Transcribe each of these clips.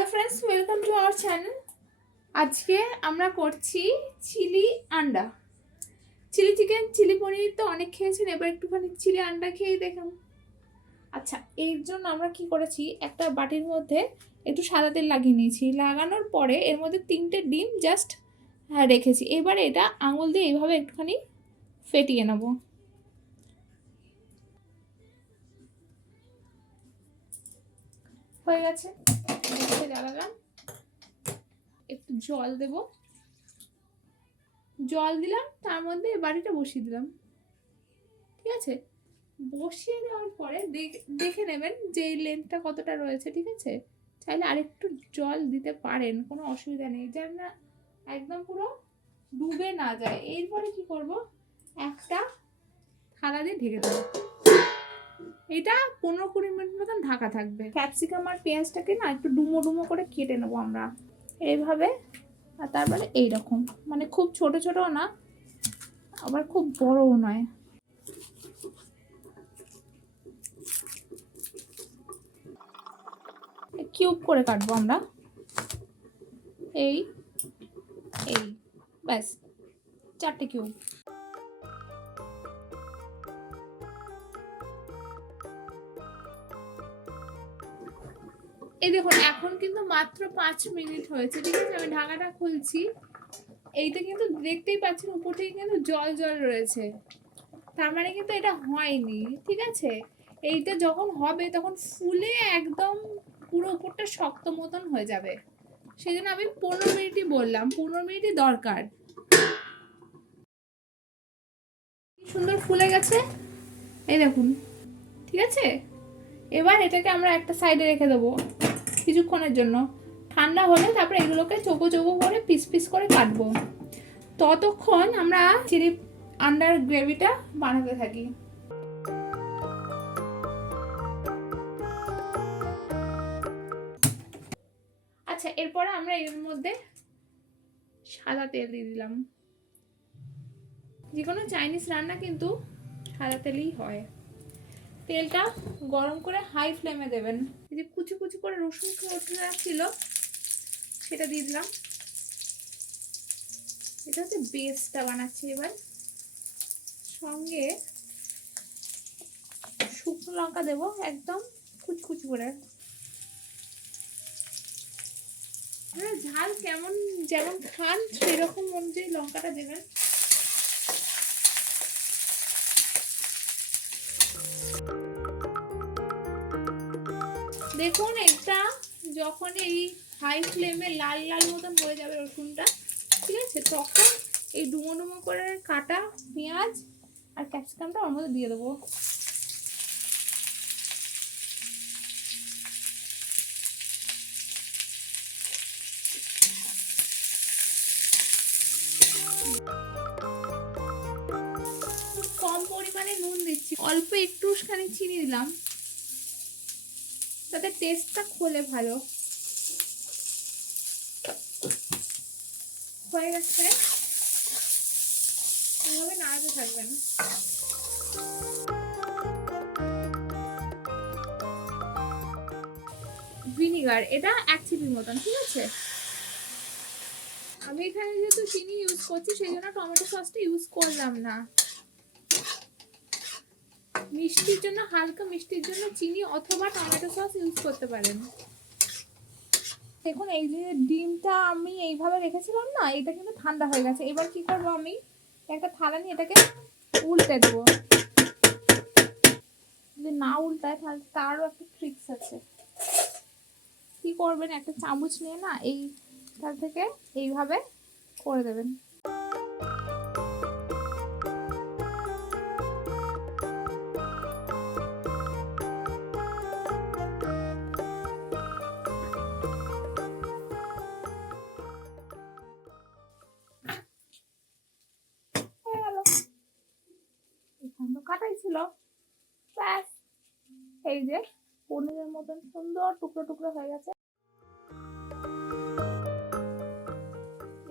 Hello friends, welcome to our channel. আজকে আমরা করছি চিলি আন্ডা। চিলি চিকেন, চিলি পনির তো অনেক খেয়েছেন, এবার একটুখানি চিলি আন্ডা খেয়ে দেখুন। আচ্ছা, এর জন্য আমরা কি করেছি, একটা বাটির মধ্যে একটু সাদা তেল লাগিয়ে নিয়েছি। লাগানোর পরে এর মধ্যে 3টে ডিম জাস্ট রেখেছি। এবারে এটা আঙুল দিয়ে এইভাবে একটুখানি ফেটিয়ে নেব। হয়ে গেছে, জ্বালালাম, একটু জল দেব, জল দিলাম, তার মধ্যে বাটিটা বসিয়ে দিলাম। ঠিক আছে, বসিয়ে দেওয়ার পরে দেখে নেবেন যে এই লেন্থটা কতটা রয়েছে। ঠিক আছে, চাইলে আরেকটু জল দিতে পারেন, কোনো অসুবিধা নেই, যেন না একদম পুরো ডুবে না যায়। এরপরে কি করব, একটা থালা দিয়ে ঢেকে দেবো। এটা 15-20 মিনিট মতন ঢাকা থাকবে। ক্যাপসিকাম আর পেঁয়াজটাকে না একটু ডুমো ডুমো করে কেটে নেবো আমরা এইভাবে, আর তারপরে এইরকম, মানে খুব ছোট ছোটও না আবার খুব বড়ও নয়। কিউব করে কাটবো আমরা, এই এই ব্যাস 4টে কিউব। এই দেখুন, এখন কিন্তু মাত্র 5 মিনিট হয়েছে। ঠিক আছে, আমি ঢাকাটা খুলছি। এইটা কিন্তু দেখতেই পাচ্ছেন উপর থেকে কিন্তু জল জল রয়েছে, তার মানে কিন্তু এটা হয়নি। ঠিক আছে, এইটা যখন হবে তখন ফুলে একদম পুরো উপরটা শক্ত মতন হয়ে যাবে। সেই জন্য আমি 15 মিনিটই বললাম, 15 মিনিটই দরকার। সুন্দর ফুলে গেছে, এই দেখুন। ঠিক আছে, এবার এটাকে আমরা একটা সাইডে রেখে দেবো কিছুক্ষণের জন্য। ঠান্ডা হলে তারপরে এগুলোকে চৌকো চৌকো করে পিস পিস করে কাটবো। ততক্ষণ আমরা চিলি আন্ডার গ্রেভিটা বানাতে থাকি। আচ্ছা, এরপরে আমরা এর মধ্যে সাদা তেল দিয়ে দিলাম। যে কোনো চাইনিজ রান্না কিন্তু সাদা তেলেই হয়। তেলটা গরম করে হাই ফ্লেমে দেবেন। এই যে কুচি কুচি করে রসুন ছিল সেটা দিয়ে দিলাম। এটা হচ্ছে বেসটা বানাচ্ছি। এবার সঙ্গে শুকনো লঙ্কা দেবো একদম কুচকুচি করে। আপনারা ঝাল কেমন যেমন খান সেরকম অনুযায়ী লঙ্কাটা দেবেন। দেখুন, এটা যখন এই হাই ফ্লেমে লাল লাল মতন হয়ে যাবে রসুনটা, ঠিক আছে, তখন এই ডুমো ডুমো করে কাটা পেঁয়াজ আর ক্যাপসিকামটা ওর মধ্যে দিয়ে দেবো। কম পরিমাণে নুন দিচ্ছি, অল্প একটুখানি চিনি দিলাম, তাতে টেস্টটা খোলে ভালো। হয়ে গেছে, এইভাবে নাড়াতে থাকবেন। ভিনিগার এটা 1 চিপির মতন। ঠিক আছে, আমি এখানে যেহেতু চিনি ইউজ করছি সেই জন্য টমেটো সসটা ইউজ করলাম না। মিষ্টির জন্য, হালকা মিষ্টির জন্য চিনি অথবা টমেটো সস ইউজ করতে পারেন। দেখুন, এই যে ডিমটা আমি এইভাবে রেখেছিলাম না, এটা কিন্তু ঠান্ডা হয়ে গেছে। এবার কি করব, আমি একটা থালা নিয়ে এটাকে উল্টে দেবো। যদি না উল্টায় তাহলে তারও একটা ট্রিক্স আছে। কি করবেন, একটা চামচ নিয়ে না এইটা থেকে এইভাবে করে দেবেন। কাটাই ছিল, ব্যাস, এই যে পনিরের মতন সুন্দর টুকরো টুকরো হয়ে গেছে।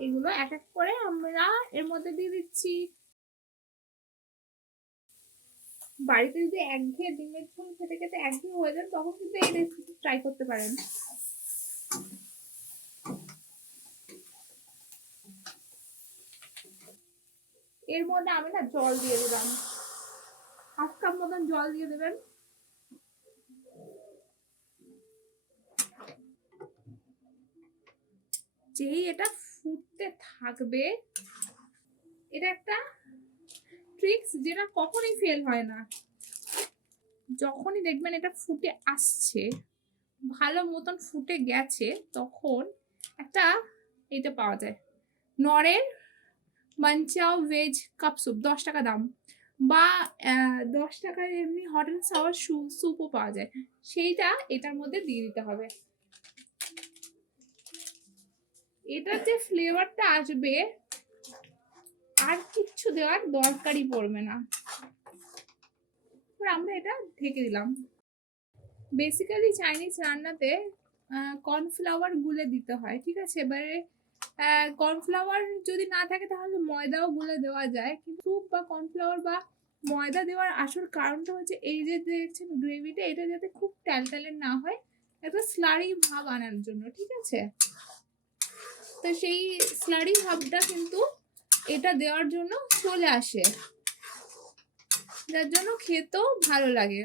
এগুলো এক এক করে আমরা এর মধ্যে দিয়ে দিচ্ছি। বাড়িতে যদি একঘেয়ে ডিমের ঝোল খেতে খেতে একঘেয়ে হয়ে যান, তখন কিন্তু এই রেসিপি ট্রাই করতে পারেন। এর মধ্যে আমি না জল দিয়ে দিলাম, 1/2 কাপ মতন জল দিয়ে দেবেন। যেই এটা ফুটতে থাকবে, এটা একটা ট্রিক্স যেটা কখনোই ফেল হয় না। যখনই দেখবেন এটা ফুটে আসছে, ভালো মতন ফুটে গেছে, তখন একটা এটা পাওয়া যায়, নরের মাঞ্চাও ভেজ কাপ স্যুপ, 10 টাকা দাম, বা 10 টাকায় এমনি হট অ্যান্ড সাওয়ার স্যুপও পাওয়া যায়, সেইটা এটার মধ্যে দিয়ে দিতে হবে। এটার যে ফ্লেভারটা আসবে, আর কিচ্ছু দেওয়ার দরকারই পড়বে না। আমরা এটা ঢেকে দিলাম। বেসিক্যালি চাইনিজ রান্নাতে কর্নফ্লাওয়ার গুলে দিতে হয়, ঠিক আছে। এবারে কর্নফ্লাওয়ার যদি না থাকে তাহলে ময়দাও গুলে দেওয়া যায়, কিন্তু স্যুপ বা কর্নফ্লাওয়ার বা ময়দা দেওয়ার আসল কারণটা হচ্ছে এই যে দেখছেন গ্রেভিটা, এটা যাতে খুব ট্যালট্যালের না হয়, একটা স্লারি ভাব আনার জন্য, ঠিক আছে। তো সেই স্লারি ভাবটা কিন্তু এটা দেওয়ার জন্য চলে আসে, যার জন্য খেতেও ভালো লাগে।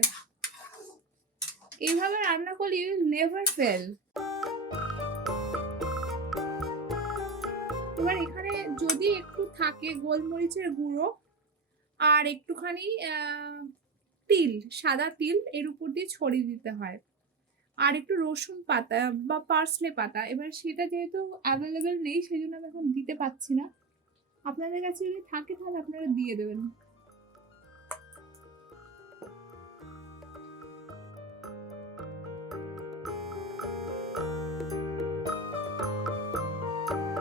এইভাবে রান্না করলে ইউ উইল নেভার ফেল। এবার এখানে যদি একটু থাকে গোলমরিচের গুঁড়ো আর একটুখানি তিল, সাদা তিল এর উপর দিয়ে ছড়িয়ে দিতে হয়, আর একটু রসুন পাতা বা পার্সলে পাতা। এবার সেটা যেহেতু অ্যাভেলেবেল নেই, সেই জন্য আমি এখন দিতে পারছি না। আপনাদের কাছে যদি থাকে তাহলে আপনারা দিয়ে দেবেন।